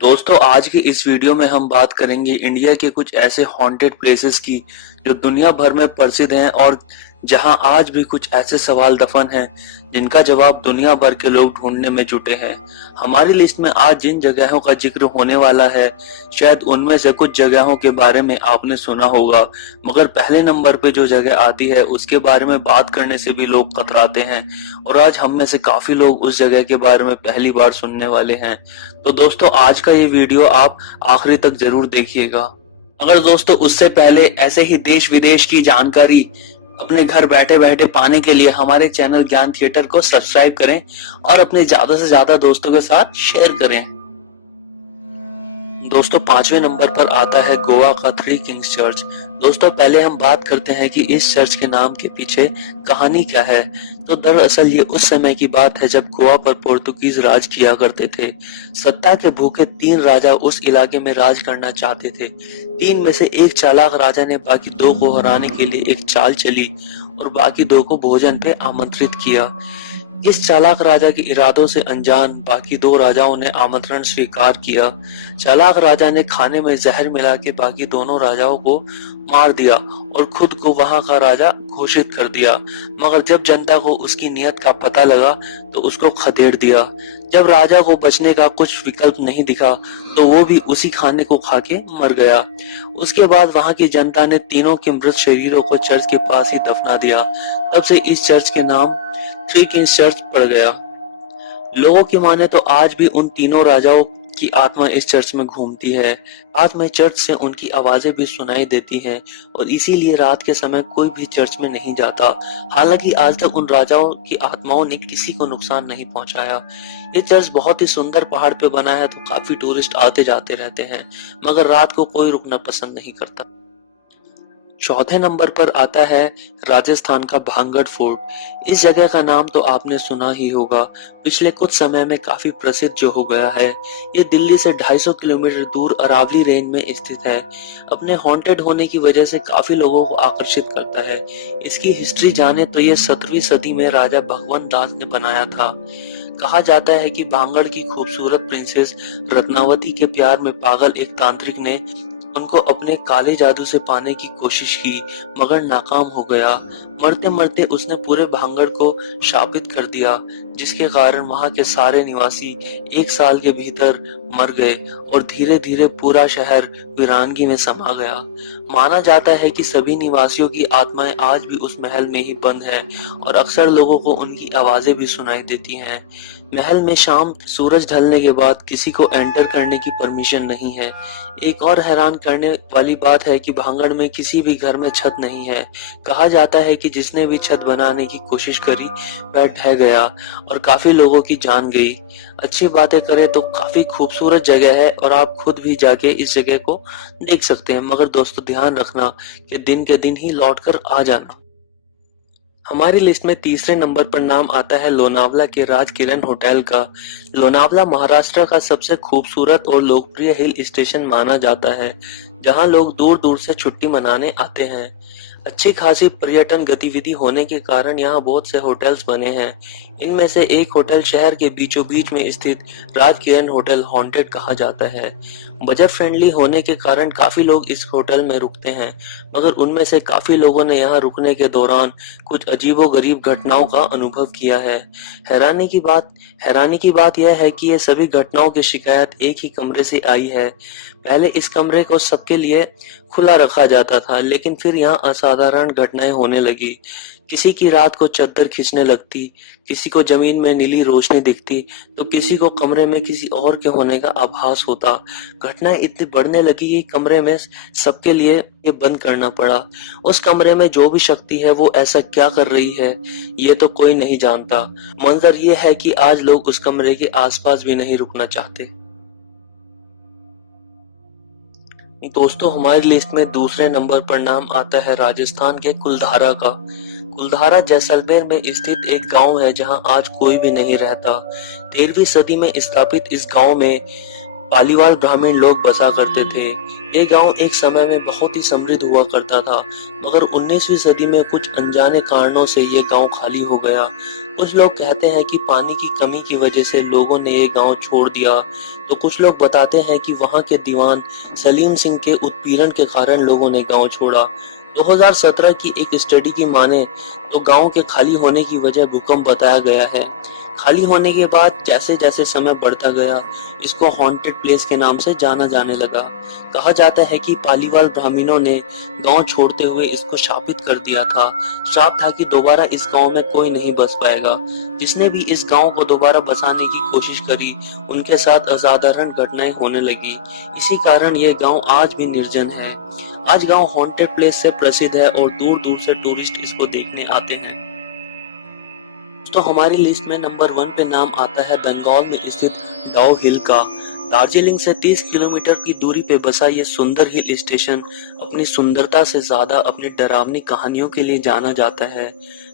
दोस्तों आज की इस वीडियो में हम बात करेंगे इंडिया के कुछ ऐसे हॉन्टेड प्लेसेस की जो दुनिया भर में प्रसिद्ध हैं और जहां आज भी कुछ ऐसे सवाल दफन हैं जिनका जवाब दुनिया भर के लोग ढूंढने में जुटे हैं। हमारी लिस्ट में आज जिन जगहों का जिक्र होने वाला है शायद उनमें से कुछ जगहों के बारे में आपने सुना होगा, मगर पहले नंबर पे जो जगह आती है उसके बारे में बात करने से भी लोग कतराते हैं और आज हम में से काफी लोग उस जगह के बारे में पहली बार सुनने वाले हैं। तो दोस्तों आज का ये वीडियो आप आखिरी तक जरूर देखिएगा। अगर दोस्तों उससे पहले ऐसे ही देश विदेश की जानकारी अपने घर बैठे बैठे पाने के लिए हमारे चैनल ज्ञान थिएटर को सब्सक्राइब करें और अपने ज्यादा से ज्यादा दोस्तों के साथ शेयर करें। दोस्तों पांचवें नंबर पर आता है गोवा का थ्री किंग्स चर्च। दोस्तों पहले हम बात करते हैं कि इस चर्च के नाम के पीछे कहानी क्या है। तो दरअसल ये उस समय की बात है जब गोवा पर पोर्तुगीज राज किया करते थे। सत्ता के भूखे तीन राजा उस इलाके में राज करना चाहते थे। तीन में से एक चालाक राजा ने बाकी दो को हराने के लिए एक चाल चली और बाकी दो को भोजन पे आमंत्रित किया। इस चालाक राजा के इरादों से अनजान बाकी दो राजाओं ने आमंत्रण स्वीकार किया। चालाक राजा ने खाने में जहर मिला के बाकी दोनों राजाओं को मार दिया और खुद को वहां का राजा घोषित कर दिया, मगर जब जनता को उसकी नीयत का पता लगा तो उसको खदेड़ दिया। जब राजा को बचने का कुछ विकल्प नहीं दिखा तो वो भी उसी खाने को खा के मर गया। उसके बाद वहां की जनता ने तीनों के मृत शरीरों को चर्च के पास ही दफना दिया। तब से इस चर्च के नाम थ्री किंग्स चर्च पड़ गया। लोगों की माने तो आज भी उन तीनों राजाओं की आत्मा इस चर्च में घूमती है। रात में चर्च से उनकी आवाजें भी सुनाई देती हैं और इसीलिए रात के समय कोई भी चर्च में नहीं जाता। हालांकि आज तक उन राजाओं की आत्माओं ने किसी को नुकसान नहीं पहुंचाया। ये चर्च बहुत ही सुंदर पहाड़ पे बना है तो काफी टूरिस्ट आते जाते रहते हैं, मगर रात को कोई रुकना पसंद नहीं करता। चौथे नंबर पर आता है राजस्थान का भांगड़ फोर्ट। इस जगह का नाम तो आपने सुना ही होगा, पिछले कुछ समय में काफी प्रसिद्ध जो हो गया है। ये दिल्ली से 250 किलोमीटर दूर अरावली रेंज में स्थित है। अपने हॉन्टेड होने की वजह से काफी लोगों को आकर्षित करता है। इसकी हिस्ट्री जाने तो ये 17वीं सदी में राजा भगवंत दास ने बनाया था। कहा जाता है कि भांगड़ की खूबसूरत प्रिंसेस रत्नावती के प्यार में पागल एक तांत्रिक ने उनको अपने काले जादू से पाने की कोशिश की, मगर नाकाम हो गया। मरते मरते उसने पूरे भांगड़ को शापित कर दिया, जिसके कारण वहां के सारे निवासी 1 साल के भीतर मर गए और धीरे धीरे पूरा शहर वीरानगी में समा गया। माना जाता है कि सभी निवासियों की आत्माएं आज भी उस महल में ही बंद है और अक्सर लोगों को उनकी आवाजें भी सुनाई देती हैं। महल में शाम सूरज ढलने के बाद किसी को एंटर करने की परमिशन नहीं है। एक और हैरान करने वाली बात है कि भांगड़ में किसी भी घर में छत नहीं है। कहा जाता है कि जिसने भी छत बनाने की कोशिश करी वह ढह गया और काफी लोगों की जान गई। अच्छी बातें करें तो काफी खूबसूरत जगह है और आप खुद भी जाके इस जगह को देख सकते हैं, मगर दोस्तों ध्यान रखना कि दिन के दिन ही लौट कर आ जाना। हमारी लिस्ट में तीसरे नंबर पर नाम आता है लोनावला के राज किरण होटल का। लोनावला महाराष्ट्र का सबसे खूबसूरत और लोकप्रिय हिल स्टेशन माना जाता है, जहां लोग दूर दूर से छुट्टी मनाने आते हैं। अच्छी खासी पर्यटन गतिविधि होने के कारण यहाँ बहुत से होटल्स बने हैं। इनमें से एक होटल शहर के बीचों बीच में स्थित राज किरण होटल हॉन्टेड कहा जाता है। बजट फ्रेंडली होने के कारण काफी लोग इस होटल में रुकते हैं, मगर उनमें से काफी लोगों ने यहाँ रुकने के दौरान कुछ अजीबोगरीब घटनाओं का अनुभव किया है। हैरानी की बात हैरानी की बात यह है कि ये सभी घटनाओं की शिकायत एक ही कमरे से आई है। पहले इस कमरे को सबके लिए खुला रखा जाता था, लेकिन फिर यहाँ असाधारण घटनाएं होने लगी। किसी की रात को चद्दर खींचने लगती, किसी को जमीन में नीली रोशनी दिखती, तो किसी को कमरे में किसी और के होने का आभास होता। घटनाएं इतनी बढ़ने लगी कि कमरे में सबके लिए ये बंद करना पड़ा। उस कमरे में जो भी शक्ति है वो ऐसा क्या कर रही है ये तो कोई नहीं जानता। मंजर ये है कि आज लोग उस कमरे के आसपास भी नहीं रुकना चाहते। दोस्तों हमारी लिस्ट में दूसरे नंबर पर नाम आता है राजस्थान के कुलधारा का। कुलधारा जैसलमेर में स्थित एक गांव है जहां आज कोई भी नहीं रहता। 13वीं सदी में स्थापित इस गांव में पालीवाल ब्राह्मण लोग बसा करते थे। ये गांव एक समय में बहुत ही समृद्ध हुआ करता था, मगर 19वीं सदी में कुछ अनजाने कारणों से ये गांव खाली हो गया। कुछ लोग कहते हैं कि पानी की कमी की वजह से लोगों ने ये गांव छोड़ दिया, तो कुछ लोग बताते हैं कि वहां के दीवान सलीम सिंह के उत्पीड़न के कारण लोगों ने गांव छोड़ा। 2017 की एक स्टडी की माने तो गांव के खाली होने की वजह भूकंप बताया गया है। खाली होने के बाद जैसे जैसे समय बढ़ता गया, इसको हॉन्टेड प्लेस के नाम से जाना जाने लगा। कहा जाता है कि पालीवाल ब्राह्मणों ने गांव छोड़ते हुए इसको शापित कर दिया था। श्राप था कि दोबारा इस गांव में कोई नहीं बस पाएगा। जिसने भी इस गांव को दोबारा बसाने की कोशिश करी, उनके साथ असाधारण घटनाएं होने लगी। इसी कारण ये गांव आज भी निर्जन है। आज गांव हॉन्टेड प्लेस से प्रसिद्ध है और दूर दूर से टूरिस्ट इसको देखने आते हैं। तो हमारी लिस्ट में नंबर 1 पे नाम आता है बंगाल में स्थित डाउ हिल का। दार्जिलिंग से 30 किलोमीटर की दूरी पे बसा ये सुंदर हिल स्टेशन अपनी सुंदरता से ज्यादा अपनी डरावनी कहानियों के लिए जाना जाता है।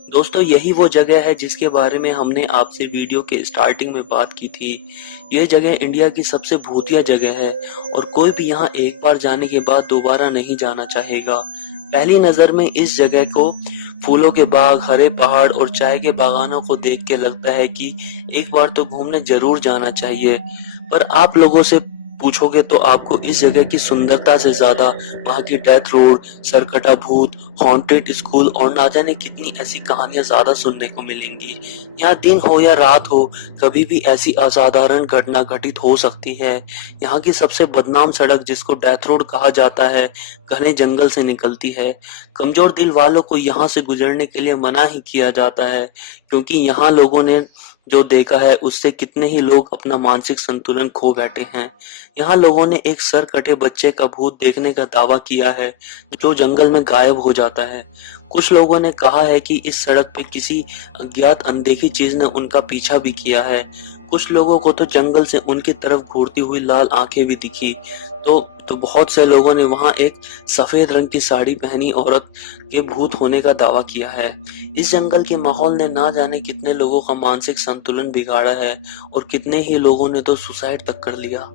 दोस्तों, यही वो जगह है जिसके बारे में हमने आपसे वीडियो के स्टार्टिंग में बात की थी। यह जगह इंडिया की सबसे भूतिया जगह है और कोई भी यहाँ एक बार जाने के बाद दोबारा नहीं जाना चाहेगा। पहली नजर में इस जगह को फूलों के बाग, हरे पहाड़ और चाय के बागानों को देख के लगता है कि एक बार तो घूमने जरूर जाना चाहिए। पर आप लोगों से पूछोगे तो आपको इस जगह की सुंदरता से ज्यादा वहां की डेथ रोड, सरकटा भूत, हॉन्टेड स्कूल और ना जाने कितनी ऐसी कहानियां ज्यादा सुनने को मिलेंगी। यहाँ दिन हो या रात हो, कभी भी ऐसी असाधारण घटना घटित हो सकती है। यहाँ की सबसे बदनाम सड़क, जिसको डेथ रोड कहा जाता है, घने जंगल से निकलती है। कमजोर दिल वालों को यहाँ से गुजरने के लिए मना ही किया जाता है, क्योंकि यहाँ लोगों ने जो देखा है उससे कितने ही लोग अपना मानसिक संतुलन खो बैठे हैं। यहाँ लोगों ने एक सर कटे बच्चे का भूत देखने का दावा किया है, जो जंगल में गायब हो जाता है। कुछ लोगों ने कहा है कि इस सड़क पे किसी अज्ञात अनदेखी चीज ने उनका पीछा भी किया है। कुछ लोगों को तो जंगल से उनकी तरफ घूरती हुई लाल आंखें भी दिखी। तो बहुत से लोगों ने वहां एक सफेद रंग की साड़ी पहनी औरत के भूत होने का दावा किया है। इस जंगल के माहौल ने ना जाने कितने लोगों का मानसिक संतुलन बिगाड़ा है और कितने ही लोगों ने तो सुसाइड तक कर लिया।